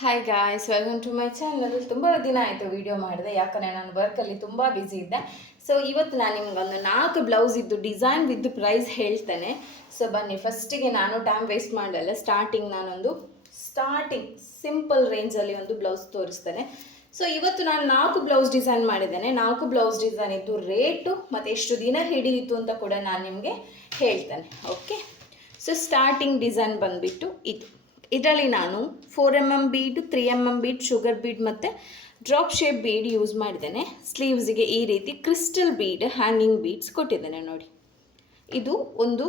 Hi guys, welcome to my channel. ತುಂಬ ದಿನ ಆಯಿತು ವಿಡಿಯೋ ಮಾಡಿದೆ, ಯಾಕಂದರೆ ನಾನು ವರ್ಕಲ್ಲಿ ತುಂಬ ಬ್ಯುಸಿ ಇದ್ದೆ. ಸೊ ಇವತ್ತು ನಾನು ನಿಮ್ಗೊಂದು 4 ಬ್ಲೌಸ್ ಇದ್ದು ಡಿಸೈನ್ ವಿತ್ ಪ್ರೈಸ್ ಹೇಳ್ತೇನೆ. ಸೊ ಬನ್ನಿ, ಫಸ್ಟಿಗೆ ನಾನು ಟೈಮ್ ವೇಸ್ಟ್ ಮಾಡಲ್ಲ, ಸ್ಟಾರ್ಟಿಂಗ್ ಸಿಂಪಲ್ ರೇಂಜಲ್ಲಿ ಒಂದು ಬ್ಲೌಸ್ ತೋರಿಸ್ತೇನೆ. ಸೊ ಇವತ್ತು ನಾನು 4 ಬ್ಲೌಸ್ ಡಿಸೈನ್ ಮಾಡಿದ್ದೇನೆ. 4 ಬ್ಲೌಸ್ ಡಿಸೈನ್ ಇದ್ದು ರೇಟು ಮತ್ತು ಎಷ್ಟು ದಿನ ಹಿಡಿಯಿತು ಅಂತ ಕೂಡ ನಾನು ನಿಮಗೆ ಹೇಳ್ತೇನೆ. ಓಕೆ, ಸೊ ಸ್ಟಾರ್ಟಿಂಗ್ ಡಿಸೈನ್ ಬಂದುಬಿಟ್ಟು ಇದರಲ್ಲಿ ನಾನು 4mm bead, 3mm bead, sugar bead ಮತ್ತು ಡ್ರಾಪ್ ಶೇಪ್ ಬೀಡ್ ಯೂಸ್ ಮಾಡಿದ್ದೇನೆ. ಸ್ಲೀವ್ಸಿಗೆ ಈ ರೀತಿ ಕ್ರಿಸ್ಟಲ್ ಬೀಡ್, ಹ್ಯಾಂಗಿಂಗ್ ಬೀಡ್ಸ್ ಕೊಟ್ಟಿದ್ದೇನೆ ನೋಡಿ. ಇದು ಒಂದು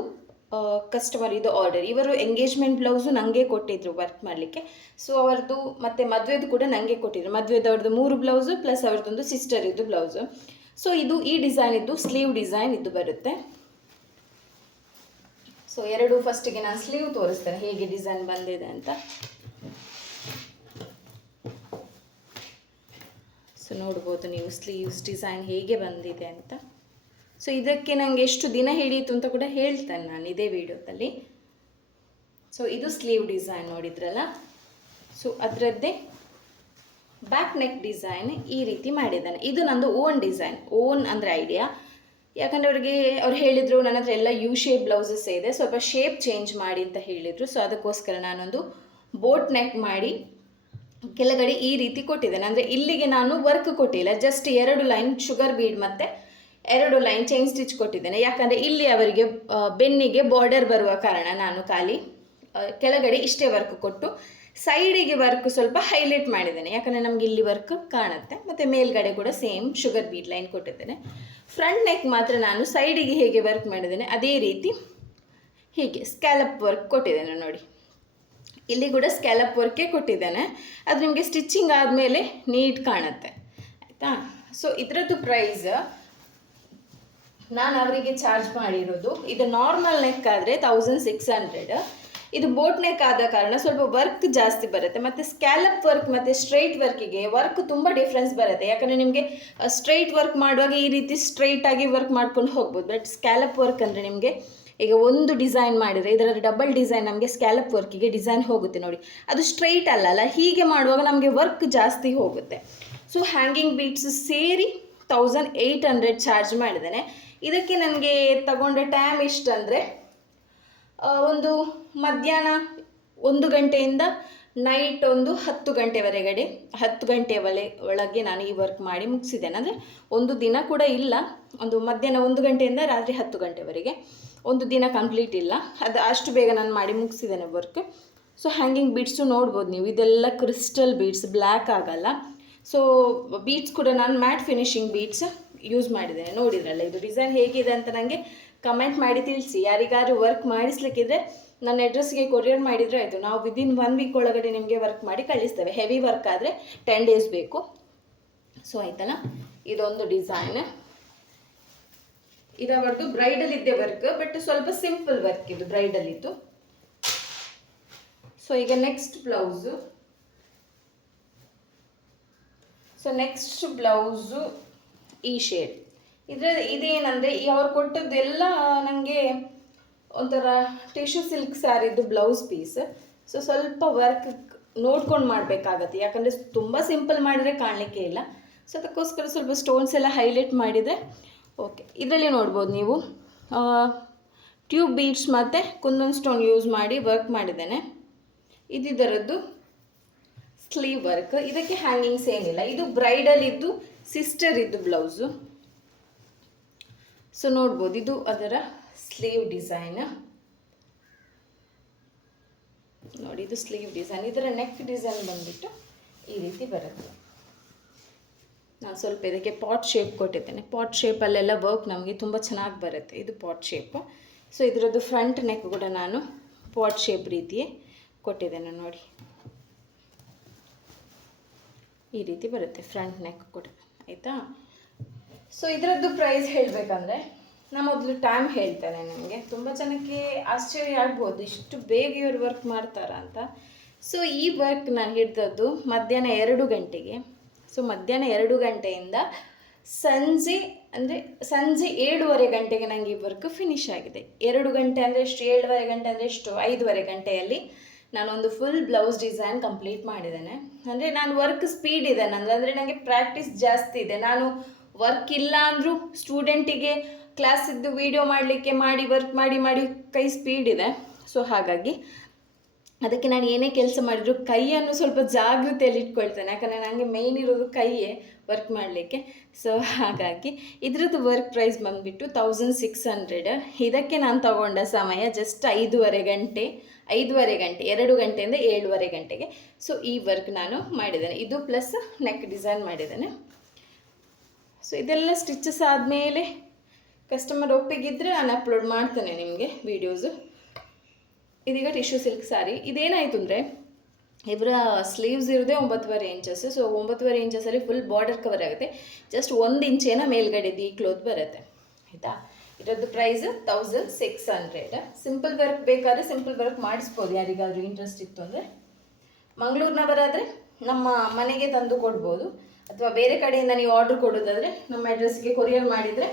ಕಸ್ಟಮರ್ ಇದು ಆರ್ಡರ್. ಇವರು ಎಂಗೇಜ್ಮೆಂಟ್ ಬ್ಲೌಸು ನನಗೆ ಕೊಟ್ಟಿದ್ರು ವರ್ಕ್ ಮಾಡಲಿಕ್ಕೆ. ಸೊ ಅವ್ರದ್ದು ಮತ್ತು ಮದುವೆದು ಕೂಡ ನನಗೆ ಕೊಟ್ಟಿದ್ರು. ಮದುವೆದವ್ರದ್ದು 3 ಬ್ಲೌಸು ಪ್ಲಸ್ ಅವ್ರದ್ದೊಂದು ಸಿಸ್ಟರ್ ಇದ್ದು ಬ್ಲೌಸು. ಸೊ ಇದು ಈ ಡಿಸೈನ್ ಇದ್ದು ಸ್ಲೀವ್ ಡಿಸೈನ್ ಇದು ಬರುತ್ತೆ. ಸೊ ಫಸ್ಟಿಗೆ ನಾನು ಸ್ಲೀವ್ ತೋರಿಸ್ತೇನೆ ಹೇಗೆ ಡಿಸೈನ್ ಬಂದಿದೆ ಅಂತ. ಸೊ ನೋಡ್ಬೋದು ನೀವು ಸ್ಲೀವ್ಸ್ ಡಿಸೈನ್ ಹೇಗೆ ಬಂದಿದೆ ಅಂತ. ಸೊ ಇದಕ್ಕೆ ನನಗೆ ಎಷ್ಟು ದಿನ ಹಿಡಿಯಿತು ಅಂತ ಕೂಡ ಹೇಳ್ತೇನೆ ನಾನು ಇದೇ ವಿಡಿಯೋದಲ್ಲಿ. ಸೊ ಇದು ಸ್ಲೀವ್ ಡಿಸೈನ್ ನೋಡಿದ್ರಲ್ಲ. ಸೊ ಅದರದ್ದೇ ಬ್ಯಾಕ್ ನೆಕ್ ಡಿಸೈನ್ ಈ ರೀತಿ ಮಾಡಿದ್ದಾನೆ. ಇದು ನಂದು ಓನ್ ಡಿಸೈನ್, ಓನ್ ಅಂದರೆ ಐಡಿಯಾ. ಯಾಕಂದರೆ ಅವ್ರು ಹೇಳಿದರು ನನ್ನ ಹತ್ರ ಎಲ್ಲ ಯು ಶೇಪ್ ಬ್ಲೌಸಸ್ ಇದೆ, ಸ್ವಲ್ಪ ಶೇಪ್ ಚೇಂಜ್ ಮಾಡಿ ಅಂತ ಹೇಳಿದರು. ಸೊ ಅದಕ್ಕೋಸ್ಕರ ನಾನೊಂದು ಬೋಟ್ ನೆಕ್ ಮಾಡಿ ಕೆಳಗಡೆ ಈ ರೀತಿ ಕೊಟ್ಟಿದ್ದೇನೆ. ಅಂದರೆ ಇಲ್ಲಿಗೆ ನಾನು ವರ್ಕ್ ಕೊಟ್ಟಿಲ್ಲ, ಜಸ್ಟ್ 2 ಲೈನ್ ಶುಗರ್ ಬೀಡ್ ಮತ್ತು 2 ಲೈನ್ ಚೈನ್ ಸ್ಟಿಚ್ ಕೊಟ್ಟಿದ್ದೇನೆ. ಯಾಕಂದರೆ ಇಲ್ಲಿ ಅವರಿಗೆ ಬೆನ್ನಿಗೆ ಬಾರ್ಡರ್ ಬರುವ ಕಾರಣ ನಾನು ಖಾಲಿ ಕೆಳಗಡೆ ಇಷ್ಟೇ ವರ್ಕ್ ಕೊಟ್ಟು ಸೈಡಿಗೆ ವರ್ಕ್ ಸ್ವಲ್ಪ ಹೈಲೈಟ್ ಮಾಡಿದ್ದೇನೆ. ಯಾಕಂದರೆ ನಮಗೆ ಇಲ್ಲಿ ವರ್ಕ್ ಕಾಣುತ್ತೆ. ಮತ್ತು ಮೇಲ್ಗಡೆ ಕೂಡ ಸೇಮ್ ಶುಗರ್ ಬೀಡ್ ಲೈನ್ ಕೊಟ್ಟಿದ್ದೇನೆ. ಫ್ರಂಟ್ ನೆಕ್ ಮಾತ್ರ ನಾನು ಸೈಡಿಗೆ ಹೇಗೆ ವರ್ಕ್ ಮಾಡಿದ್ದೇನೆ ಅದೇ ರೀತಿ ಹೀಗೆ ಸ್ಕ್ಯಾಲಪ್ ವರ್ಕ್ ಕೊಟ್ಟಿದ್ದೇನೆ ನೋಡಿ. ಇಲ್ಲಿ ಕೂಡ ಸ್ಕ್ಯಾಲಪ್ ವರ್ಕೇ ಕೊಟ್ಟಿದ್ದೇನೆ. ಅದು ನಿಮಗೆ ಸ್ಟಿಚ್ಚಿಂಗ್ ಆದಮೇಲೆ ನೀಟ್ ಕಾಣುತ್ತೆ, ಆಯಿತಾ. ಸೊ ಇದರದ್ದು ಪ್ರೈಸ್ ನಾನು ಅವರಿಗೆ ಚಾರ್ಜ್ ಮಾಡಿರೋದು, ಇದು ನಾರ್ಮಲ್ ನೆಕ್ ಆದರೆ 1600. ಇದು ಬೋಟ್ ನೆಕ್ ಆದ ಕಾರಣ ಸ್ವಲ್ಪ ವರ್ಕ್ ಜಾಸ್ತಿ ಬರುತ್ತೆ. ಮತ್ತು ಸ್ಕ್ಯಾಲಪ್ ವರ್ಕ್ ಮತ್ತು ಸ್ಟ್ರೈಟ್ ವರ್ಕಿಗೆ ವರ್ಕ್ ತುಂಬ ಡಿಫ್ರೆನ್ಸ್ ಬರುತ್ತೆ. ಯಾಕಂದರೆ ನಿಮಗೆ ಸ್ಟ್ರೈಟ್ ವರ್ಕ್ ಮಾಡುವಾಗ ಈ ರೀತಿ ಸ್ಟ್ರೈಟಾಗಿ ವರ್ಕ್ ಮಾಡ್ಕೊಂಡು ಹೋಗ್ಬೋದು. ಬಟ್ ಸ್ಕ್ಯಾಲಪ್ ವರ್ಕ್ ಅಂದರೆ ನಿಮಗೆ ಈಗ ಒಂದು ಡಿಸೈನ್ ಮಾಡಿದರೆ ಇದರಲ್ಲಿ ಡಬಲ್ ಡಿಸೈನ್ ನಮಗೆ ಸ್ಕ್ಯಾಲಪ್ ವರ್ಕಿಗೆ ಡಿಸೈನ್ ಹೋಗುತ್ತೆ ನೋಡಿ. ಅದು ಸ್ಟ್ರೈಟ್ ಅಲ್ಲ, ಹೀಗೆ ಮಾಡುವಾಗ ನಮಗೆ ವರ್ಕ್ ಜಾಸ್ತಿ ಹೋಗುತ್ತೆ. ಸೊ ಹ್ಯಾಂಗಿಂಗ್ ಬೀಟ್ಸ್ ಸೇರಿ 1800 ಚಾರ್ಜ್ ಮಾಡಿದ್ದೇನೆ. ಇದಕ್ಕೆ ನನಗೆ ತಗೊಂಡ ಟೈಮ್ ಇಷ್ಟಂದರೆ ಒಂದು ಮಧ್ಯಾಹ್ನ 1 ಗಂಟೆಯಿಂದ ನೈಟ್ ಒಂದು 10 ಗಂಟೆವರೆಗಡೆ 10 ಗಂಟೆಯ ಒಳಗೆ ನಾನು ಈ ವರ್ಕ್ ಮಾಡಿ ಮುಗಿಸಿದ್ದೇನೆ. ಅಂದರೆ ಒಂದು ದಿನ ಕೂಡ ಇಲ್ಲ, ಒಂದು ಮಧ್ಯಾಹ್ನ 1 ಗಂಟೆಯಿಂದ ರಾತ್ರಿ 10 ಗಂಟೆವರೆಗೆ, ಒಂದು ದಿನ ಕಂಪ್ಲೀಟ್ ಇಲ್ಲ. ಅದು ಅಷ್ಟು ಬೇಗ ನಾನು ಮಾಡಿ ಮುಗಿಸಿದ್ದೇನೆ ವರ್ಕ್. ಸೊ ಹ್ಯಾಂಗಿಂಗ್ ಬೀಡ್ಸು ನೋಡ್ಬೋದು ನೀವು, ಇದೆಲ್ಲ ಕ್ರಿಸ್ಟಲ್ ಬೀಡ್ಸ್, ಬ್ಲ್ಯಾಕ್ ಆಗಲ್ಲ. ಸೊ ಬೀಡ್ಸ್ ಕೂಡ ನಾನು ಮ್ಯಾಟ್ ಫಿನಿಶಿಂಗ್ ಬೀಡ್ಸ್ ಯೂಸ್ ಮಾಡಿದ್ದೇನೆ. ನೋಡಿದ್ರಲ್ಲ ಇದು ಡಿಸೈನ್ ಹೇಗಿದೆ ಅಂತ ನನಗೆ ಕಮೆಂಟ್ ಮಾಡಿ ತಿಳಿಸಿ. ಯಾರಿಗಾದ್ರು ವರ್ಕ್ ಮಾಡಿಸ್ಲಿಕ್ಕಿದ್ರೆ ನನ್ನ ಅಡ್ರೆಸ್ಗೆ ಕೊರಿಯರ್ ಮಾಡಿದರೆ ಆಯಿತು. ನಾವು ವಿದಿನ್ 1 ವೀಕ್ ಒಳಗಡೆ ನಿಮಗೆ ವರ್ಕ್ ಮಾಡಿ ಕಳಿಸ್ತೇವೆ. ಹೆವಿ ವರ್ಕ್ ಆದರೆ 10 ಡೇಸ್ ಬೇಕು. ಸೊ ಆಯ್ತಲ್ಲ, ಇದೊಂದು ಡಿಸೈನ್. ಇದವರದು ಬ್ರೈಡಲ್ ಇದ್ದೇ ವರ್ಕ್, ಬಟ್ ಸ್ವಲ್ಪ ಸಿಂಪಲ್ ವರ್ಕ್ ಇದು ಬ್ರೈಡಲ್ ಇದ್ದು. ಸೊ ಈಗ next blouse. So next blouse ಈ ಶೇಡ್. ಇದೇನಂದರೆ ಅವ್ರು ಕೊಟ್ಟದ್ದೆಲ್ಲ ನನಗೆ ಒಂಥರ ಟಿಶ್ಯೂ ಸಿಲ್ಕ್ ಸ್ಯಾರಿದು ಬ್ಲೌಸ್ ಪೀಸ್. ಸೊ ಸ್ವಲ್ಪ ವರ್ಕ್ ನೋಡ್ಕೊಂಡು ಮಾಡಬೇಕಾಗತ್ತೆ, ಯಾಕಂದರೆ ತುಂಬ ಸಿಂಪಲ್ ಮಾಡಿದರೆ ಕಾಣಲಿಕ್ಕೆ ಇಲ್ಲ. ಸೊ ಅದಕ್ಕೋಸ್ಕರ ಸ್ವಲ್ಪ ಸ್ಟೋನ್ಸ್ ಎಲ್ಲ ಹೈಲೈಟ್ ಮಾಡಿದರೆ ಓಕೆ. ಇದರಲ್ಲಿ ನೋಡ್ಬೋದು ನೀವು ಟ್ಯೂಬ್ ಬೀಡ್ಸ್ ಮತ್ತು ಕುಂದನ್ ಸ್ಟೋನ್ ಯೂಸ್ ಮಾಡಿ ವರ್ಕ್ ಮಾಡಿದ್ದೇನೆ. ಇದರದ್ದು ಸ್ಲೀವ್ ವರ್ಕ್. ಇದಕ್ಕೆ ಹ್ಯಾಂಗಿಂಗ್ಸ್ ಏನಿಲ್ಲ. ಇದು ಬ್ರೈಡಲ್ ಇದ್ದು ಸಿಸ್ಟರ್ ಇದ್ದು ಬ್ಲೌಸು. ಸೊ ನೋಡ್ಬೋದು ಇದು ಅದರ ಸ್ಲೀವ್ ಡಿಸೈನ್ ನೋಡಿ. ಇದು ಸ್ಲೀವ್ ಡಿಸೈನ್. ಇದರ ನೆಕ್ ಡಿಸೈನ್ ಬಂದುಬಿಟ್ಟು ಈ ರೀತಿ ಬರುತ್ತೆ. ನಾನು ಸ್ವಲ್ಪ ಇದಕ್ಕೆ ಪಾಟ್ ಶೇಪ್ ಕೊಟ್ಟಿದ್ದೇನೆ. ಪಾಟ್ ಶೇಪಲ್ಲೆಲ್ಲ ವರ್ಕ್ ನಮಗೆ ತುಂಬ ಚೆನ್ನಾಗಿ ಬರುತ್ತೆ. ಇದು ಪಾಟ್ ಶೇಪು. ಸೊ ಇದರದ್ದು ಫ್ರಂಟ್ ನೆಕ್ ಕೂಡ ನಾನು ಪಾಟ್ ಶೇಪ್ ರೀತಿಯೇ ಕೊಟ್ಟಿದ್ದೇನೆ ನೋಡಿ. ಈ ರೀತಿ ಬರುತ್ತೆ ಫ್ರಂಟ್ ನೆಕ್ ಕೂಡ, ಆಯಿತಾ. ಸೊ ಇದರದ್ದು ಪ್ರೈಸ್ ಹೇಳಬೇಕಂದ್ರೆ ನಾನು ಮೊದಲು ಟೈಮ್ ಹೇಳ್ತೇನೆ. ನನಗೆ ತುಂಬ ಜನಕ್ಕೆ ಆಶ್ಚರ್ಯ ಆಗ್ಬೋದು, ಇಷ್ಟು ಬೇಗ ಇವರು ವರ್ಕ್ ಮಾಡ್ತಾರಾ ಅಂತ. ಸೊ ಈ ವರ್ಕ್ ನಾನು ಹಿಡಿದದ್ದು ಮಧ್ಯಾಹ್ನ 2 ಗಂಟೆಗೆ. ಸೊ ಮಧ್ಯಾಹ್ನ 2 ಗಂಟೆಯಿಂದ ಸಂಜೆ 7:30 ಗಂಟೆಗೆ ನನಗೆ ಈ ವರ್ಕ್ ಫಿನಿಶ್ ಆಗಿದೆ. 2 ಗಂಟೆ ಅಂದರೆ ಎಷ್ಟು, 7:30 ಗಂಟೆ ಅಂದರೆ ಎಷ್ಟು, 5:30 ಗಂಟೆಯಲ್ಲಿ ನಾನೊಂದು ಫುಲ್ ಬ್ಲೌಸ್ ಡಿಸೈನ್ ಕಂಪ್ಲೀಟ್ ಮಾಡಿದ್ದೇನೆ. ಅಂದರೆ ನಾನು ವರ್ಕ್ ಸ್ಪೀಡ್ ಇದೆ ನಂದು, ಅಂದರೆ ನನಗೆ ಪ್ರಾಕ್ಟೀಸ್ ಜಾಸ್ತಿ ಇದೆ. ನಾನು ವರ್ಕ್ ಇಲ್ಲ ಅಂದರೂ ಸ್ಟೂಡೆಂಟಿಗೆ ಕ್ಲಾಸಿದ್ದು ವೀಡಿಯೋ ಮಾಡಲಿಕ್ಕೆ ವರ್ಕ್ ಮಾಡಿ ಕೈ ಸ್ಪೀಡ್ ಇದೆ. ಸೊ ಹಾಗಾಗಿ ಅದಕ್ಕೆ ನಾನು ಏನೇ ಕೆಲಸ ಮಾಡಿದ್ರು ಕೈಯನ್ನು ಸ್ವಲ್ಪ ಜಾಗೃತಿಯಲ್ಲಿ ಇಟ್ಕೊಳ್ತೇನೆ, ಯಾಕಂದರೆ ನನಗೆ ಮೇಯ್ನ್ ಇರೋದು ಕೈಯೇ ವರ್ಕ್ ಮಾಡಲಿಕ್ಕೆ. ಸೊ ಹಾಗಾಗಿ ಇದ್ರದ್ದು ವರ್ಕ್ ಪ್ರೈಸ್ ಬಂದುಬಿಟ್ಟು 1600. ಇದಕ್ಕೆ ನಾನು ತಗೊಂಡ ಸಮಯ ಜಸ್ಟ್ 5.5 ಗಂಟೆ, 2 ಗಂಟೆಯಿಂದ 7.5 ಗಂಟೆಗೆ. ಸೊ ಈ ವರ್ಕ್ ನಾನು ಮಾಡಿದ್ದೇನೆ, ಇದು ಪ್ಲಸ್ ನೆಕ್ ಡಿಸೈನ್ ಮಾಡಿದ್ದೇನೆ. ಸೊ ಇದೆಲ್ಲ ಸ್ಟಿಚಸ್ ಆದಮೇಲೆ ಕಸ್ಟಮರ್ ಒಪ್ಪಿಗಿದ್ರೆ ನಾನು ಅಪ್ಲೋಡ್ ಮಾಡ್ತೇನೆ ನಿಮಗೆ ವೀಡಿಯೋಸು. ಇದೀಗ ಟಿಶ್ಯೂ ಸಿಲ್ಕ್ ಸಾರಿ. ಇದೇನಾಯಿತು ಅಂದರೆ ಇವರ ಸ್ಲೀವ್ಸ್ ಇರೋದೇ 9.5 ಇಂಚಸ್. ಸೊ 9.5 ಇಂಚಸಲ್ಲಿ ಫುಲ್ ಬಾರ್ಡರ್ ಕವರ್ ಆಗುತ್ತೆ. ಜಸ್ಟ್ 1 ಇಂಚೇನ ಮೇಲ್ಗಡೆದು ಈ ಕ್ಲೋತ್ ಬರುತ್ತೆ, ಆಯಿತಾ. ಇದರದ್ದು ಪ್ರೈಸ್ 1600. ಸಿಂಪಲ್ ವರ್ಕ್ ಬೇಕಾದರೆ ಸಿಂಪಲ್ ವರ್ಕ್ ಮಾಡಿಸ್ಬೋದು, ಯಾರಿಗಾದರೂ ಇಂಟ್ರೆಸ್ಟ್ ಇತ್ತು ಅಂದರೆ. ಮಂಗಳೂರಿನವರಾದರೆ ನಮ್ಮ ಮನೆಗೆ ತಂದು ಕೊಡ್ಬೋದು, ಅಥವಾ ಬೇರೆ ಕಡೆಯಿಂದ ನೀವು ಆರ್ಡ್ರ್ ಕೊಡೋದಾದರೆ ನಮ್ಮ ಅಡ್ರೆಸ್ಗೆ ಕೊರಿಯರ್ ಮಾಡಿದರೆ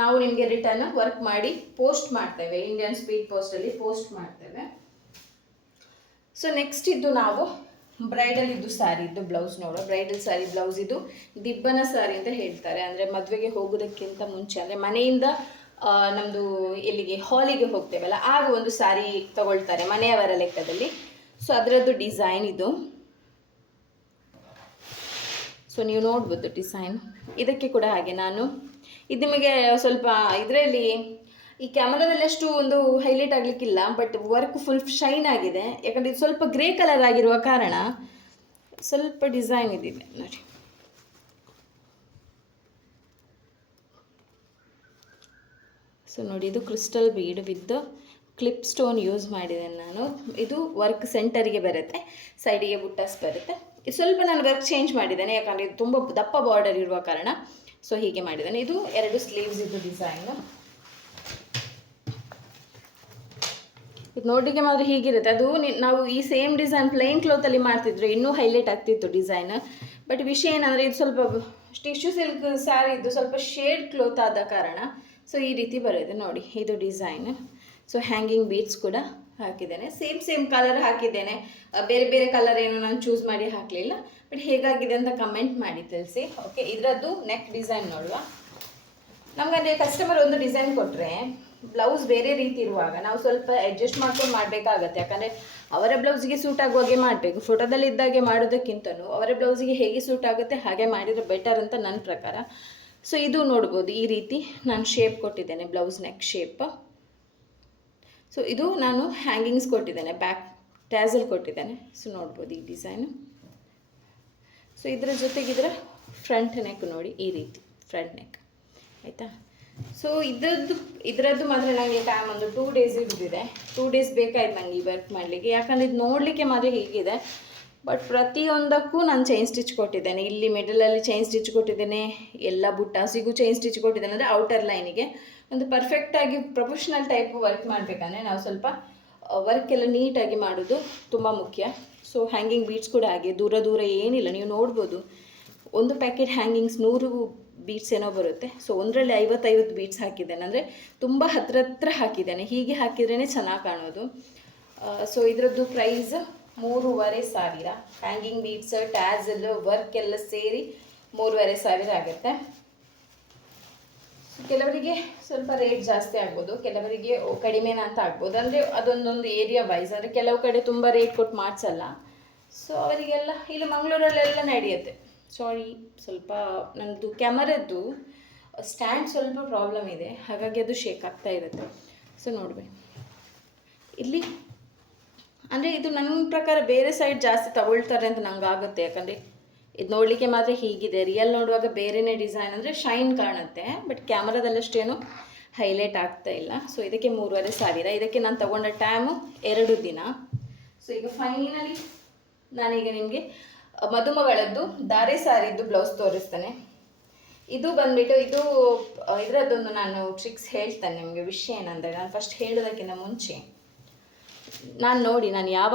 ನಾವು ನಿಮಗೆ ರಿಟರ್ನ್ ವರ್ಕ್ ಮಾಡಿ ಪೋಸ್ಟ್ ಮಾಡ್ತೇವೆ, ಇಂಡಿಯನ್ ಸ್ಪೀಡ್ ಪೋಸ್ಟಲ್ಲಿ ಪೋಸ್ಟ್ ಮಾಡ್ತೇವೆ. ಸೊ ನೆಕ್ಸ್ಟ್ ಇದು ನಾವು ಬ್ರೈಡಲ್ ಇದು ಸ್ಯಾರಿ ಇದ್ದು ಬ್ಲೌಸ್ ನೋಡೋ. ಬ್ರೈಡಲ್ ಸ್ಯಾರಿ ಬ್ಲೌಸ್ ಇದು ದಿಬ್ಬನ ಸ್ಯಾರಿ ಅಂತ ಹೇಳ್ತಾರೆ. ಅಂದರೆ ಮದುವೆಗೆ ಹೋಗೋದಕ್ಕಿಂತ ಮುಂಚೆ, ಅಂದರೆ ಮನೆಯಿಂದ ನಮ್ಮದು ಎಲ್ಲಿಗೆ ಹಾಲಿಗೆ ಹೋಗ್ತೇವಲ್ಲ ಆಗ ಒಂದು ಸ್ಯಾರಿ ತಗೊಳ್ತಾರೆ ಮನೆಯವರ ಲೆಕ್ಕದಲ್ಲಿ. ಸೊ ಅದರದ್ದು ಡಿಸೈನ್ ಇದು. ಸೊ ನೀವು ನೋಡ್ಬೋದು ಡಿಸೈನ್. ಇದಕ್ಕೆ ಕೂಡ ಹಾಗೆ ನಾನು ಇದು ನಿಮಗೆ ಸ್ವಲ್ಪ ಇದರಲ್ಲಿ ಈ ಕ್ಯಾಮರಾದಲ್ಲಿ ಅಷ್ಟು ಒಂದು ಹೈಲೈಟ್ ಆಗಲಿಕ್ಕಿಲ್ಲ, ಬಟ್ ವರ್ಕ್ ಫುಲ್ ಶೈನ್ ಆಗಿದೆ. ಯಾಕಂದರೆ ಇದು ಸ್ವಲ್ಪ ಗ್ರೇ ಕಲರ್ ಆಗಿರುವ ಕಾರಣ ಸ್ವಲ್ಪ ಡಿಸೈನ್ ಇದಿದೆ ನೋಡಿ. ಸೊ ನೋಡಿ, ಇದು crystal bead with clip stone use ಮಾಡಿದ್ದೇನೆ ನಾನು. ಇದು ವರ್ಕ್ ಸೆಂಟರಿಗೆ ಬರುತ್ತೆ, ಸೈಡಿಗೆ ಬುಟ್ಟಾಸ್ ಬರುತ್ತೆ. ಇದು ಸ್ವಲ್ಪ ನಾನು ವರ್ಕ್ ಚೇಂಜ್ ಮಾಡಿದ್ದೇನೆ, ಯಾಕಂದರೆ ಇದು ತುಂಬ ದಪ್ಪ ಬಾರ್ಡರ್ ಇರುವ ಕಾರಣ. ಸೊ ಹೀಗೆ ಮಾಡಿದ್ದೇನೆ. ಇದು 2 ಸ್ಲೀವ್ಸ್ ಇದು ಡಿಸೈನ್. ಇದು ನೋಡಲಿಕ್ಕೆ ಮಾತ್ರ ಹೀಗಿರುತ್ತೆ. ಅದು ನಾವು ಈ ಸೇಮ್ ಡಿಸೈನ್ ಪ್ಲೈನ್ ಕ್ಲೋತಲ್ಲಿ ಮಾಡ್ತಿದ್ರೆ ಇನ್ನೂ ಹೈಲೈಟ್ ಆಗ್ತಿತ್ತು ಡಿಸೈನ್. ಬಟ್ ವಿಷಯ ಏನಂದರೆ ಇದು ಸ್ವಲ್ಪ ಟಿಶ್ಯೂ ಸಿಲ್ಕ್ ಸ್ಯಾರಿ ಇದು ಸ್ವಲ್ಪ ಶೇಡ್ ಕ್ಲೋತ್ ಆದ ಕಾರಣ ಸೊ ಈ ರೀತಿ ಬರುತ್ತೆ ನೋಡಿ. ಇದು ಡಿಸೈನ್. ಸೊ ಹ್ಯಾಂಗಿಂಗ್ ಬೀಡ್ಸ್ ಕೂಡ ಹಾಕಿದ್ದೇನೆ, ಸೇಮ್ ಕಲರ್ ಹಾಕಿದ್ದೇನೆ. ಬೇರೆ ಬೇರೆ ಕಲರ್ ಏನು ನಾನು ಚೂಸ್ ಮಾಡಿ ಹಾಕಲಿಲ್ಲ. ಬಟ್ ಹೇಗಾಗಿದೆ ಅಂತ ಕಮೆಂಟ್ ಮಾಡಿ ತಿಳಿಸಿ. ಓಕೆ, ಇದರದ್ದು ನೆಕ್ ಡಿಸೈನ್ ನೋಡುವ. ನಮಗಂದರೆ ಕಸ್ಟಮರ್ ಒಂದು ಡಿಸೈನ್ ಕೊಟ್ಟರೆ ಬ್ಲೌಸ್ ಬೇರೆ ರೀತಿ ಇರುವಾಗ ನಾವು ಸ್ವಲ್ಪ ಅಡ್ಜಸ್ಟ್ ಮಾಡ್ಕೊಂಡು ಮಾಡಬೇಕಾಗತ್ತೆ. ಯಾಕಂದರೆ ಅವರ ಬ್ಲೌಸಿಗೆ ಸೂಟ್ ಆಗುವಾಗೆ ಮಾಡಬೇಕು. ಫೋಟೋದಲ್ಲಿ ಇದ್ದಾಗೆ ಮಾಡೋದಕ್ಕಿಂತಲೂ ಅವರ ಬ್ಲೌಸಿಗೆ ಹೇಗೆ ಸೂಟ್ ಆಗುತ್ತೆ ಹಾಗೆ ಮಾಡಿದರೆ ಬೆಟರ್ ಅಂತ ನನ್ನ ಪ್ರಕಾರ. ಸೊ ಇದು ನೋಡ್ಬೋದು, ಈ ರೀತಿ ನಾನು ಶೇಪ್ ಕೊಟ್ಟಿದ್ದೇನೆ, ಬ್ಲೌಸ್ ನೆಕ್ ಶೇಪ್. ಸೊ ಇದು ನಾನು ಹ್ಯಾಂಗಿಂಗ್ಸ್ ಕೊಟ್ಟಿದ್ದೇನೆ, ಬ್ಯಾಕ್ ಟ್ಯಾಸಲ್ ಕೊಟ್ಟಿದ್ದೇನೆ. ಸೊ ನೋಡ್ಬೋದು ಈ ಡಿಸೈನು. ಸೊ ಇದರ ಜೊತೆಗೆ ಇದರ ಫ್ರಂಟ್ ನೆಕ್ ನೋಡಿ, ಈ ರೀತಿ ಫ್ರಂಟ್ ನೆಕ್, ಆಯಿತಾ. ಸೊ ಇದರದ್ದು ಮಾತ್ರ ನನಗೆ ಟೈಮ್ ಒಂದು 2 ಡೇಸ್ ಹಿಡಿದಿದೆ. 2 ಡೇಸ್ ಬೇಕಾಯ್ತು ನನಗೆ ಈ ವರ್ಕ್ ಮಾಡಲಿಕ್ಕೆ. ಯಾಕಂದರೆ ಇದು ನೋಡಲಿಕ್ಕೆ ಮಾತ್ರ ಹೀಗಿದೆ, ಬಟ್ ಪ್ರತಿಯೊಂದಕ್ಕೂ ನಾನು ಚೈನ್ ಸ್ಟಿಚ್ ಕೊಟ್ಟಿದ್ದೇನೆ. ಇಲ್ಲಿ ಮಿಡಲಲ್ಲಿ ಚೈನ್ ಸ್ಟಿಚ್ ಕೊಟ್ಟಿದ್ದೇನೆ, ಎಲ್ಲ ಬುಟ್ಟಾಸಿಗೂ ಚೈನ್ ಸ್ಟಿಚ್ ಕೊಟ್ಟಿದ್ದೇನೆ. ಅಂದರೆ ಔಟರ್ ಲೈನಿಗೆ ಒಂದು ಪರ್ಫೆಕ್ಟಾಗಿ ಪ್ರೊಫೆಷ್ನಲ್ ಟೈಪ್ ವರ್ಕ್ ಮಾಡಬೇಕಂದ್ರೆ ನಾವು ಸ್ವಲ್ಪ ವರ್ಕ್ ಎಲ್ಲ ನೀಟಾಗಿ ಮಾಡೋದು ತುಂಬ ಮುಖ್ಯ. ಸೊ ಹ್ಯಾಂಗಿಂಗ್ ಬೀಡ್ಸ್ ಕೂಡ ಹಾಗೆ ದೂರ ಏನಿಲ್ಲ, ನೀವು ನೋಡ್ಬೋದು. ಒಂದು ಪ್ಯಾಕೆಟ್ ಹ್ಯಾಂಗಿಂಗ್ಸ್ 100 ಬೀಡ್ಸ್ ಏನೋ ಬರುತ್ತೆ. ಸೊ ಒಂದರಲ್ಲಿ 50 ಬೀಡ್ಸ್ ಹಾಕಿದ್ದೇನೆ, ಅಂದರೆ ತುಂಬ ಹತ್ರ ಹಾಕಿದ್ದೇನೆ. ಹೀಗೆ ಹಾಕಿದ್ರೇ ಚೆನ್ನಾಗಿ ಕಾಣೋದು. ಸೊ ಇದರದ್ದು price 3500. Hanging beads, tassel, work ಎಲ್ಲ ಸೇರಿ 3500 ಆಗುತ್ತೆ. ಕೆಲವರಿಗೆ ಸ್ವಲ್ಪ ರೇಟ್ ಜಾಸ್ತಿ ಆಗ್ಬೋದು, ಕೆಲವರಿಗೆ ಕಡಿಮೆನ ಅಂತ ಆಗ್ಬೋದು. ಅಂದರೆ ಅದೊಂದೊಂದು ಏರಿಯಾ ವೈಸ್, ಅಂದರೆ ಕೆಲವು ಕಡೆ ತುಂಬ ರೇಟ್ ಕೊಟ್ಟು ಮಾಡಿಸಲ್ಲ. ಸೊ ಅವರಿಗೆಲ್ಲ ಇಲ್ಲಿ ಮಂಗಳೂರಲ್ಲೆಲ್ಲ ನಡೆಯುತ್ತೆ. ಸಾರಿ, ಸ್ವಲ್ಪ ನನ್ನದು ಕ್ಯಾಮರದ್ದು ಸ್ಟ್ಯಾಂಡ್ ಸ್ವಲ್ಪ ಪ್ರಾಬ್ಲಮ್ ಇದೆ, ಹಾಗಾಗಿ ಅದು ಶೇಕ್ ಆಗ್ತಾ ಇರುತ್ತೆ. ಸೊ ನೋಡ್ಬೇಕು ಇಲ್ಲಿ, ಅಂದರೆ ಇದು ನನ್ನ ಪ್ರಕಾರ ಬೇರೆ ಸೈಡ್ ಜಾಸ್ತಿ ತಗೊಳ್ತಾರೆ ಅಂತ ನಂಗೆ ಆಗುತ್ತೆ. ಯಾಕಂದರೆ ಇದು ನೋಡಲಿಕ್ಕೆ ಮಾತ್ರ ಹೀಗಿದೆ, ರಿಯಲ್ ನೋಡುವಾಗ ಬೇರೆಯೇ ಡಿಸೈನ್, ಅಂದರೆ ಶೈನ್ ಕಾಣುತ್ತೆ. ಬಟ್ ಕ್ಯಾಮರಾದಲ್ಲಷ್ಟೇನು ಹೈಲೈಟ್ ಆಗ್ತಾ ಇಲ್ಲ. ಸೊ ಇದಕ್ಕೆ 3500. ಇದಕ್ಕೆ ನಾನು ತಗೊಂಡ ಟೈಮು 2 ದಿನ. ಸೊ ಈಗ ಫೈನಲಿ ನಾನೀಗ ನಿಮಗೆ ಮದುಮಗಳದ್ದು ದಾರೆ ಸಾರಿದ್ದು ಬ್ಲೌಸ್ ತೋರಿಸ್ತೇನೆ. ಇದು ಬಂದುಬಿಟ್ಟು ಇದರದ್ದೊಂದು ನಾನು ಟ್ರಿಕ್ಸ್ ಹೇಳ್ತೇನೆ ನಿಮಗೆ. ವಿಷಯ ಏನಂದರೆ, ನಾನು ಫಸ್ಟ್ ಹೇಳೋದಕ್ಕಿಂತ ಮುಂಚೆ ನಾನು ಯಾವ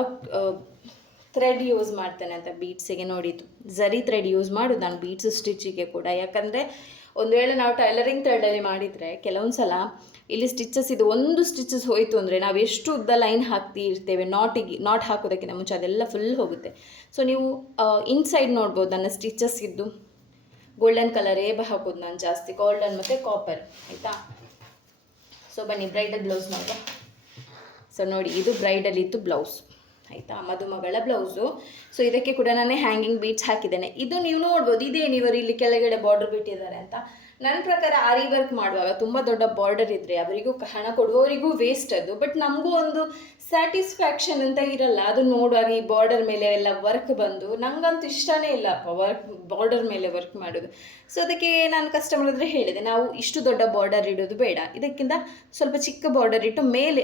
ಥ್ರೆಡ್ ಯೂಸ್ ಮಾಡ್ತೇನೆ ಅಂತ ಬೀಡ್ಸಿಗೆ ನೋಡಿದ್ದು. ಝರಿ ಥ್ರೆಡ್ ಯೂಸ್ ಮಾಡೋದು ನಾನು ಬೀಡ್ಸ್ ಸ್ಟಿಚಿಗೆ ಕೂಡ. ಯಾಕಂದರೆ ಒಂದು ವೇಳೆ ನಾವು ಟೈಲರಿಂಗ್ ಥ್ರೆಡಲ್ಲಿ ಮಾಡಿದರೆ ಕೆಲವೊಂದು ಸಲ ಇಲ್ಲಿ ಸ್ಟಿಚಸ್ ಇದು ಒಂದು ಸ್ಟಿಚಸ್ ಹೋಯಿತು ಅಂದರೆ ನಾವು ಎಷ್ಟು ಉದ್ದ ಲೈನ್ ಹಾಕ್ತಿ ಇರ್ತೇವೆ ನಾಟ್ ಹಾಕೋದಕ್ಕಿಂತ ಮುಂಚೆ ಅದೆಲ್ಲ ಫುಲ್ ಹೋಗುತ್ತೆ. ಸೊ ನೀವು ಇನ್ಸೈಡ್ ನೋಡ್ಬೋದು ನನ್ನ ಸ್ಟಿಚಸ್ ಇದ್ದು ಗೋಲ್ಡನ್ ಕಲರೇ ಹಾಕೋದು ನಾನು ಜಾಸ್ತಿ, ಗೋಲ್ಡನ್ ಮತ್ತು ಕಾಪರ್ ಆಯಿತಾ. ಸೊ ಬನ್ನಿ ಬ್ರೈಡಲ್ ಬ್ಲೌಸ್ ನೋಡುವ. ಸೊ ನೋಡಿ ಇದು ಬ್ರೈಡಲ್ ಇತ್ತು ಬ್ಲೌಸ್ ಆಯಿತಾ, ಮದುಮಗಳ ಬ್ಲೌಸು. ಸೊ ಇದಕ್ಕೆ ಕೂಡ ನಾನೇ ಹ್ಯಾಂಗಿಂಗ್ ಬೀಡ್ಸ್ ಹಾಕಿದ್ದೇನೆ. ಇದು ನೀವು ನೋಡ್ಬೋದು, ಇದೇನಿವರು ಇಲ್ಲಿ ಕೆಳಗಡೆ ಬಾರ್ಡರ್ ಬಿಟ್ಟಿದ್ದಾರೆ ಅಂತ. ನನ್ನ ಪ್ರಕಾರ ಆರಿ ವರ್ಕ್ ಮಾಡುವಾಗ ತುಂಬ ದೊಡ್ಡ ಬಾರ್ಡರ್ ಇದ್ದರೆ ಅವರಿಗೂ ಹಣ ಕೊಡುವವರಿಗೂ ವೇಸ್ಟ್ ಅದು, ಬಟ್ ನಮಗೂ ಒಂದು ಸ್ಯಾಟಿಸ್ಫ್ಯಾಕ್ಷನ್ ಅಂತ ಇರಲ್ಲ ಅದು ನೋಡುವಾಗ. ಈ ಬಾರ್ಡರ್ ಮೇಲೆ ಎಲ್ಲ ವರ್ಕ್ ಬಂದು ನನಗಂತೂ ಇಷ್ಟನೇ ಇಲ್ಲಪ್ಪ ಬಾರ್ಡರ್ ಮೇಲೆ ವರ್ಕ್ ಮಾಡೋದು. ಸೊ ಅದಕ್ಕೆ ನಾನು ಕಸ್ಟಮರ್ ಹತ್ರ ಹೇಳಿದೆ, ನಾವು ಇಷ್ಟು ದೊಡ್ಡ ಬಾರ್ಡರ್ ಇಡೋದು ಬೇಡ, ಇದಕ್ಕಿಂತ ಸ್ವಲ್ಪ ಚಿಕ್ಕ ಬಾರ್ಡರ್ ಇಟ್ಟು ಮೇಲೆ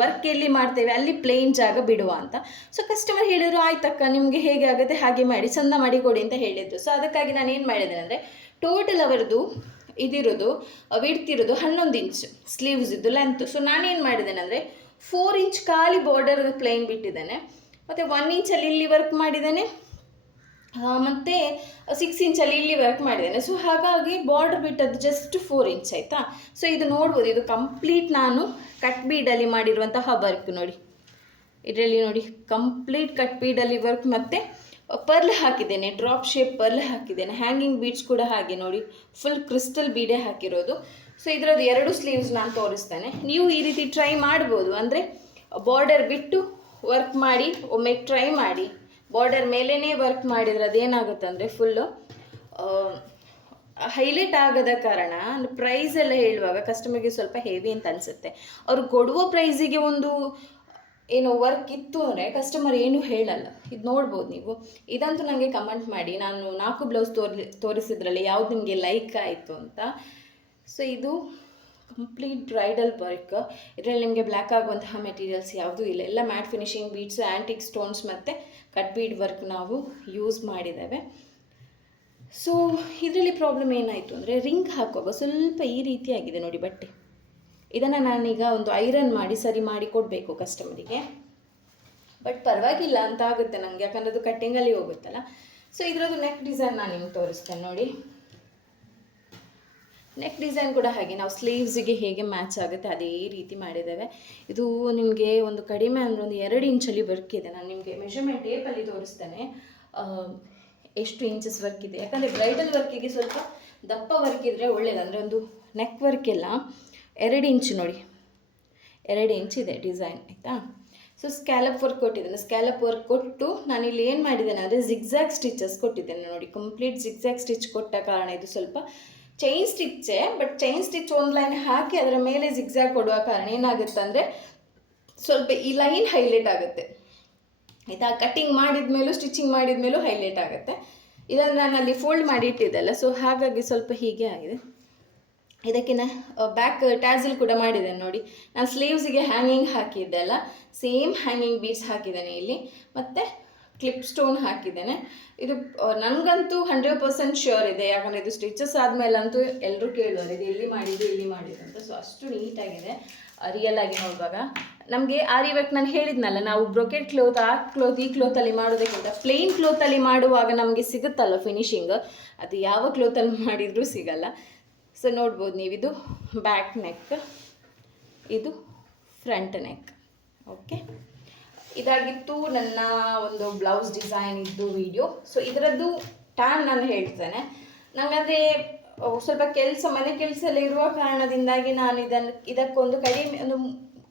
ವರ್ಕ್ ಎಲ್ಲಿ ಮಾಡ್ತೇವೆ ಅಲ್ಲಿ ಪ್ಲೇನ್ ಜಾಗ ಬಿಡುವ ಅಂತ. ಸೊ ಕಸ್ಟಮರ್ ಹೇಳಿದರು ಆಯ್ತಕ್ಕ ನಿಮಗೆ ಹೇಗೆ ಆಗುತ್ತೆ ಹಾಗೆ ಮಾಡಿ, ಚಂದ ಮಾಡಿ ಕೊಡಿ ಅಂತ ಹೇಳಿದರು. ಸೊ ಅದಕ್ಕಾಗಿ ನಾನು ಏನು ಮಾಡಿದ್ದೇನೆ ಅಂದರೆ ಟೋಟಲ್ ಅವರದ್ದು ಇದಿರೋದು ವಿಡ್ತಿರೋದು 11 ಇಂಚ್ ಸ್ಲೀವ್ಸ್ ಇದ್ದು ಲೆಂತ್. ಸೊ ನಾನೇನು ಮಾಡಿದ್ದೇನೆ ಅಂದರೆ 4 ಇಂಚ್ ಖಾಲಿ ಬಾರ್ಡರ್ ಪ್ಲೇನ್ ಬಿಟ್ಟಿದ್ದೇನೆ, ಮತ್ತು 1 ಇಂಚಲ್ಲಿ ಇಲ್ಲಿ ವರ್ಕ್ ಮಾಡಿದ್ದೇನೆ, ಮತ್ತು 6 ಇಂಚಲ್ಲಿ ಇಲ್ಲಿ ವರ್ಕ್ ಮಾಡಿದ್ದೇನೆ. ಸೊ ಹಾಗಾಗಿ ಬಾರ್ಡರ್ ಬಿಟ್ಟದ್ದು ಜಸ್ಟ್ 4 ಇಂಚ್ ಆಯಿತಾ. ಸೊ ಇದು ನೋಡ್ಬೋದು, ಇದು ಕಂಪ್ಲೀಟ್ ನಾನು ಕಟ್ ಬೀಡಲ್ಲಿ ಮಾಡಿರುವಂತಹ ವರ್ಕ್ ನೋಡಿ. ಇದರಲ್ಲಿ ನೋಡಿ ಕಂಪ್ಲೀಟ್ ಕಟ್ ಬೀಡಲ್ಲಿ ವರ್ಕ್ ಮತ್ತು ಪರ್ಲ್ ಹಾಕಿದ್ದೇನೆ, ಡ್ರಾಪ್ ಶೇಪ್ ಪರ್ಲ್ ಹಾಕಿದ್ದೇನೆ. ಹ್ಯಾಂಗಿಂಗ್ ಬೀಡ್ಸ್ ಕೂಡ ಹಾಗೆ ನೋಡಿ ಫುಲ್ ಕ್ರಿಸ್ಟಲ್ ಬೀಡೇ ಹಾಕಿರೋದು. ಸೊ ಇದರದ್ದು 2 ಸ್ಲೀವ್ಸ್ ನಾನು ತೋರಿಸ್ತೇನೆ. ನೀವು ಈ ರೀತಿ ಟ್ರೈ ಮಾಡ್ಬೋದು, ಅಂದರೆ ಬಾರ್ಡರ್ ಬಿಟ್ಟು ವರ್ಕ್ ಮಾಡಿ ಒಮ್ಮೆ ಟ್ರೈ ಮಾಡಿ. ಬಾರ್ಡರ್ ಮೇಲೇ ವರ್ಕ್ ಮಾಡಿದರೆ ಅದೇನಾಗುತ್ತೆ ಅಂದರೆ ಫುಲ್ಲು ಹೈಲೈಟ್ ಆಗದ ಕಾರಣ ಪ್ರೈಸ್ ಎಲ್ಲ ಹೇಳುವಾಗ ಕಸ್ಟಮರ್ಗೆ ಸ್ವಲ್ಪ ಹೆವಿ ಅಂತ ಅನಿಸುತ್ತೆ. ಅವರು ಕೊಡುವ ಪ್ರೈಸಿಗೆ ಒಂದು ಏನೋ ವರ್ಕ್ ಇತ್ತು ಅಂದರೆ ಕಸ್ಟಮರ್ ಏನೂ ಹೇಳಲ್ಲ. ಇದು ನೋಡ್ಬೋದು ನೀವು. ಇದಂತೂ ನನಗೆ ಕಮೆಂಟ್ ಮಾಡಿ, ನಾನು 4 ಬ್ಲೌಸ್ ತೋರಿಸಿದ್ರಲ್ಲಿ ಯಾವ್ದು ನಿಮಗೆ ಲೈಕ್ ಆಯಿತು ಅಂತ. ಸೊ ಇದು ಕಂಪ್ಲೀಟ್ ಬ್ರೈಡಲ್ ವರ್ಕ್. ಇದರಲ್ಲಿ ನಿಮಗೆ ಬ್ಲ್ಯಾಕ್ ಆಗುವಂತಹ ಮೆಟೀರಿಯಲ್ಸ್ ಯಾವುದೂ ಇಲ್ಲ, ಎಲ್ಲ mat finishing beads, antique stones ಮತ್ತು ಕಟ್ ಬೀಡ್ ವರ್ಕ್ ನಾವು ಯೂಸ್ ಮಾಡಿದ್ದೇವೆ. ಸೊ ಇದರಲ್ಲಿ ಪ್ರಾಬ್ಲಮ್ ಏನಾಯಿತು ಅಂದರೆ ರಿಂಗ್ ಹಾಕುವಾಗ ಸ್ವಲ್ಪ ಈ ರೀತಿ ಆಗಿದೆ ನೋಡಿ ಬಟ್ಟೆ. ಇದನ್ನು ನಾನೀಗ ಒಂದು ಐರನ್ ಮಾಡಿ ಸರಿ ಮಾಡಿ ಕೊಡಬೇಕು ಕಸ್ಟಮರಿಗೆ. ಬಟ್ ಪರವಾಗಿಲ್ಲ ಅಂತ ಆಗುತ್ತೆ ನನಗೆ, ಯಾಕಂದರೆ ಅದು ಕಟ್ಟಿಂಗಲ್ಲಿ ಹೋಗುತ್ತಲ್ಲ. ಸೊ ಇದರದ್ದು ನೆಕ್ ಡಿಸೈನ್ ನಾನು ನಿಮ್ಗೆ ತೋರಿಸ್ತೇನೆ ನೋಡಿ. ನೆಕ್ ಡಿಸೈನ್ ಕೂಡ ಹಾಗೆ ನಾವು ಸ್ಲೀವ್ಸಿಗೆ ಹೇಗೆ ಮ್ಯಾಚ್ ಆಗುತ್ತೆ ಅದೇ ರೀತಿ ಮಾಡಿದ್ದೇವೆ. ಇದು ನಿಮಗೆ ಒಂದು ಕಡಿಮೆ ಅಂದರೆ ಒಂದು 2 ಇಂಚಲ್ಲಿ ವರ್ಕ್ ಇದೆ. ನಾನು ನಿಮಗೆ ಮೆಷರ್ಮೆಂಟ್ ಟೇಪಲ್ಲಿ ತೋರಿಸ್ತೇನೆ ಎಷ್ಟು ಇಂಚಸ್ ವರ್ಕ್ ಇದೆ. ಯಾಕಂದರೆ ಬ್ರೈಡಲ್ ವರ್ಕಿಗೆ ಸ್ವಲ್ಪ ದಪ್ಪ ವರ್ಕ್ ಇದ್ದರೆ ಒಳ್ಳೆಯದು. ಅಂದರೆ ಒಂದು ನೆಕ್ ವರ್ಕ್ ಎಲ್ಲ 2 ಇಂಚ್ ನೋಡಿ, 2 ಇಂಚ್ ಇದೆ ಡಿಸೈನ್ ಆಯಿತಾ. ಸೊ ಸ್ಕ್ಯಾಲಪ್ ವರ್ಕ್ ಕೊಟ್ಟಿದ್ದೇನೆ. ಸ್ಕ್ಯಾಲಪ್ ವರ್ಕ್ ಕೊಟ್ಟು ನಾನಿಲ್ಲಿ ಏನು ಮಾಡಿದ್ದೇನೆ ಅಂದರೆ ಜಿಗ್ಜ್ಯಾಗ್ ಸ್ಟಿಚಸ್ ಕೊಟ್ಟಿದ್ದೇನೆ ನೋಡಿ. ಕಂಪ್ಲೀಟ್ ಜಿಗ್ಜ್ಯಾಗ್ ಸ್ಟಿಚ್ ಕೊಟ್ಟ ಕಾರಣ ಇದು ಸ್ವಲ್ಪ ಚೈನ್ ಸ್ಟಿಚ್ಚೇ, ಬಟ್ ಚೈನ್ ಸ್ಟಿಚ್ ಒಂದು ಲೈನ್ ಹಾಕಿ ಅದರ ಮೇಲೆ ಜಿಗ್ಜ್ಯಾಗ್ ಕೊಡುವ ಕಾರಣ ಏನಾಗುತ್ತೆ ಅಂದರೆ ಸ್ವಲ್ಪ ಈ ಲೈನ್ ಹೈಲೈಟ್ ಆಗುತ್ತೆ ಆಯಿತಾ. ಕಟ್ಟಿಂಗ್ ಮಾಡಿದ ಮೇಲೂ ಸ್ಟಿಚಿಂಗ್ ಮಾಡಿದ ಮೇಲೂ ಹೈಲೈಟ್ ಆಗುತ್ತೆ. ಇದನ್ನು ನಾನು ಅಲ್ಲಿ ಫೋಲ್ಡ್ ಮಾಡಿ ಇಟ್ಟಿದ್ದೆಲ್ಲ, ಸೊ ಹಾಗಾಗಿ ಸ್ವಲ್ಪ ಹೀಗೆ ಆಗಿದೆ. ಇದಕ್ಕೆ ಬ್ಯಾಕ್ ಟ್ಯಾಸಲ್ ಕೂಡ ಮಾಡಿದ್ದೇನೆ ನೋಡಿ. ನಾನು ಸ್ಲೀವ್ಸಿಗೆ ಹ್ಯಾಂಗಿಂಗ್ ಹಾಕಿದ್ದೆ ಅಲ್ಲ, ಸೇಮ್ ಹ್ಯಾಂಗಿಂಗ್ ಬೀಡ್ಸ್ ಹಾಕಿದ್ದೇನೆ ಇಲ್ಲಿ, ಮತ್ತು ಕ್ಲಿಪ್ ಸ್ಟೋನ್ ಹಾಕಿದ್ದೇನೆ. ಇದು ನನಗಂತೂ 100% ಶ್ಯೂರ್ ಇದೆ, ಯಾಕಂದರೆ ಇದು ಸ್ಟಿಚಸ್ ಆದಮೇಲಂತೂ ಎಲ್ಲರೂ ಕೇಳುವರು ಇದು ಎಲ್ಲಿ ಮಾಡಿದ್ದು ಇಲ್ಲಿ ಮಾಡಿದ್ದು ಅಂತ. ಸೊ ಅಷ್ಟು ನೀಟಾಗಿದೆ ರಿಯಲ್ ಆಗಿ ನೋಡುವಾಗ. ನಮಗೆ ಆರಿ ವರ್ಕ್ ನಾನು ಹೇಳಿದ್ನಲ್ಲ, ನಾವು ಬ್ರೊಕೆಟ್ ಕ್ಲೋತ್ ಆ ಕ್ಲೋತ್ ಈ ಕ್ಲೋತಲ್ಲಿ ಮಾಡೋದಕ್ಕಿಂತ ಪ್ಲೇನ್ ಕ್ಲೋತಲ್ಲಿ ಮಾಡುವಾಗ ನಮಗೆ ಸಿಗುತ್ತಲ್ಲ ಫಿನಿಶಿಂಗ್, ಅದು ಯಾವ ಕ್ಲೋತಲ್ಲಿ ಮಾಡಿದರೂ ಸಿಗಲ್ಲ. ಸೊ ನೋಡ್ಬೋದು ನೀವು, ಇದು ಬ್ಯಾಕ್ ನೆಕ್, ಇದು ಫ್ರಂಟ್ ನೆಕ್. ಓಕೆ, ಇದಾಗಿತ್ತು ನನ್ನ ಒಂದು ಬ್ಲೌಸ್ ಡಿಸೈನ್ ಇದ್ದು ವಿಡಿಯೋ. ಸೊ ಇದರದ್ದು ಟೈಮ್ ನಾನು ಹೇಳ್ತೇನೆ. ನನಗಂದರೆ ಸ್ವಲ್ಪ ಮನೆ ಕೆಲಸ ಎಲ್ಲ ಇರುವ ಕಾರಣದಿಂದಾಗಿ ನಾನು ಇದಕ್ಕೊಂದು ಕಡಿಮೆ ಒಂದು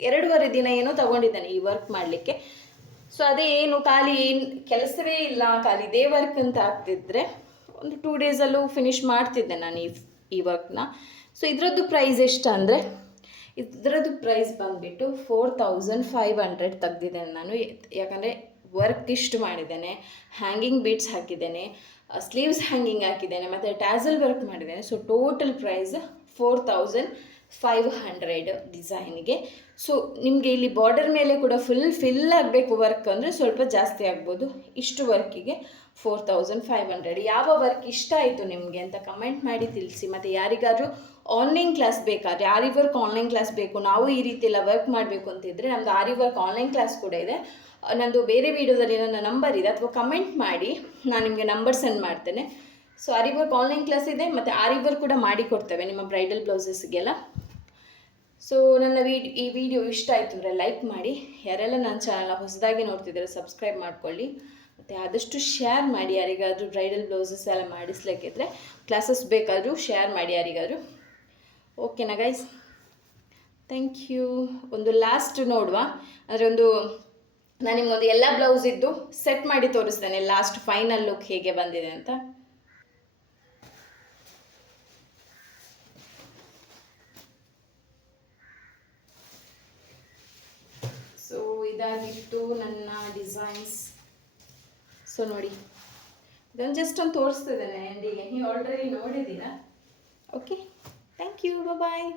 2.5 ದಿನ ಏನೋ ತಗೊಂಡಿದ್ದೇನೆ ಈ ವರ್ಕ್ ಮಾಡಲಿಕ್ಕೆ. ಸೊ ಅದೇ ಏನು ಖಾಲಿ ಕೆಲಸವೇ ಇಲ್ಲ, ಖಾಲಿ ಇದೇ ವರ್ಕ್ ಅಂತ ಆಗ್ತಿದ್ರೆ ಒಂದು 2 ಡೇಸಲ್ಲೂ ಫಿನಿಷ್ ಮಾಡ್ತಿದ್ದೆ ನಾನು ಈ ವರ್ಕ್ನ. ಸೊ ಇದರದ್ದು ಪ್ರೈಸ್ ಎಷ್ಟು ಅಂದರೆ, ಇದರದ್ದು ಪ್ರೈಸ್ ಬಂದುಬಿಟ್ಟು 4500 ತೆಗ್ದಿದ್ದೇನೆ ನಾನು. ಯಾಕಂದರೆ ವರ್ಕ್ ಇಷ್ಟು ಮಾಡಿದ್ದೇನೆ, ಹ್ಯಾಂಗಿಂಗ್ ಬೀಡ್ಸ್ ಹಾಕಿದ್ದೇನೆ, ಸ್ಲೀವ್ಸ್ ಹ್ಯಾಂಗಿಂಗ್ ಹಾಕಿದ್ದೇನೆ, ಮತ್ತು ಟ್ಯಾಸಲ್ ವರ್ಕ್ ಮಾಡಿದ್ದೇನೆ. ಸೊ ಟೋಟಲ್ ಪ್ರೈಸ್ 4500 ಡಿಸೈನಿಗೆ. ಸೊ ನಿಮಗೆ ಇಲ್ಲಿ ಬಾರ್ಡರ್ ಮೇಲೆ ಕೂಡ ಫಿಲ್ ಆಗಬೇಕು ವರ್ಕ್ ಅಂದರೆ ಸ್ವಲ್ಪ ಜಾಸ್ತಿ ಆಗ್ಬೋದು. ಇಷ್ಟು ವರ್ಕಿಗೆ 4500. ಯಾವ ವರ್ಕ್ ಇಷ್ಟ ಆಯಿತು ನಿಮಗೆ ಅಂತ ಕಮೆಂಟ್ ಮಾಡಿ ತಿಳಿಸಿ. ಮತ್ತು ಯಾರಿಗಾದ್ರೂ ಆನ್ಲೈನ್ ಕ್ಲಾಸ್ ಬೇಕಾದರೆ, ಆರಿ ವರ್ಕ್ ಆನ್ಲೈನ್ ಕ್ಲಾಸ್ ಬೇಕು, ನಾವು ಈ ರೀತಿ ಎಲ್ಲ ವರ್ಕ್ ಮಾಡಬೇಕು ಅಂತಿದ್ರೆ ನಮ್ಮದು ಆರಿ ವರ್ಕ್ ಆನ್ಲೈನ್ ಕ್ಲಾಸ್ ಕೂಡ ಇದೆ. ನಂದು ಬೇರೆ ವೀಡಿಯೋದಲ್ಲಿ ನನ್ನ ನಂಬರ್ ಇದೆ, ಅಥವಾ ಕಮೆಂಟ್ ಮಾಡಿ, ನಾನು ನಿಮಗೆ ನಂಬರ್ ಸೆಂಡ್ ಮಾಡ್ತೇನೆ. ಸೊ ಆರಿ ವರ್ಕ್ ಆನ್ಲೈನ್ ಕ್ಲಾಸ್ ಇದೆ, ಮತ್ತು ಆರಿ ವರ್ಕ್ ಕೂಡ ಮಾಡಿಕೊಡ್ತೇವೆ ನಿಮ್ಮ ಬ್ರೈಡಲ್ ಬ್ಲೌಸಸ್ಗೆಲ್ಲ. ಸೊ ನನ್ನ ಈ ವಿಡಿಯೋ ಇಷ್ಟ ಆಯಿತು ಅಂದರೆ ಲೈಕ್ ಮಾಡಿ, ಯಾರೆಲ್ಲ ನನ್ನ ಚಾನಲ್ನ ಹೊಸದಾಗಿ ನೋಡ್ತಿದ್ದಾರೆ ಸಬ್ಸ್ಕ್ರೈಬ್ ಮಾಡ್ಕೊಳ್ಳಿ, ಮತ್ತು ಆದಷ್ಟು ಶೇರ್ ಮಾಡಿ. ಯಾರಿಗಾದರೂ ಬ್ರೈಡಲ್ ಬ್ಲೌಸಸ್ ಎಲ್ಲ ಮಾಡಿಸ್ಲಿಕ್ಕಿದ್ರೆ, ಕ್ಲಾಸಸ್ ಬೇಕಾದರೂ ಶೇರ್ ಮಾಡಿ ಯಾರಿಗಾದರೂ. ಓಕೆನಾ ಗೈಸ್, ಥ್ಯಾಂಕ್ ಯು. ಒಂದು ಲಾಸ್ಟ್ ನೋಡುವ, ಅಂದರೆ ನಾನು ನಿಮಗೊಂದು ಎಲ್ಲ ಬ್ಲೌಸ್ ಇದ್ದು ಸೆಟ್ ಮಾಡಿ ತೋರಿಸ್ತೇನೆ, ಲಾಸ್ಟ್ ಫೈನಲ್ ಲುಕ್ ಹೇಗೆ ಬಂದಿದೆ ಅಂತ. ಸೊ ಇದಾಗಿತ್ತು ನನ್ನ ಡಿಸೈನ್ಸ್. ಸೊ ನೋಡಿ, ಇದನ್ನು ಜಸ್ಟ್ ಒಂದು ತೋರಿಸ್ತಿದ್ದೇನೆ ಎಂಡಿಗೆ, ನೀವು ಆಲ್ರೆಡಿ ನೋಡಿದ್ದೀರಾ. Okay, thank you, bye.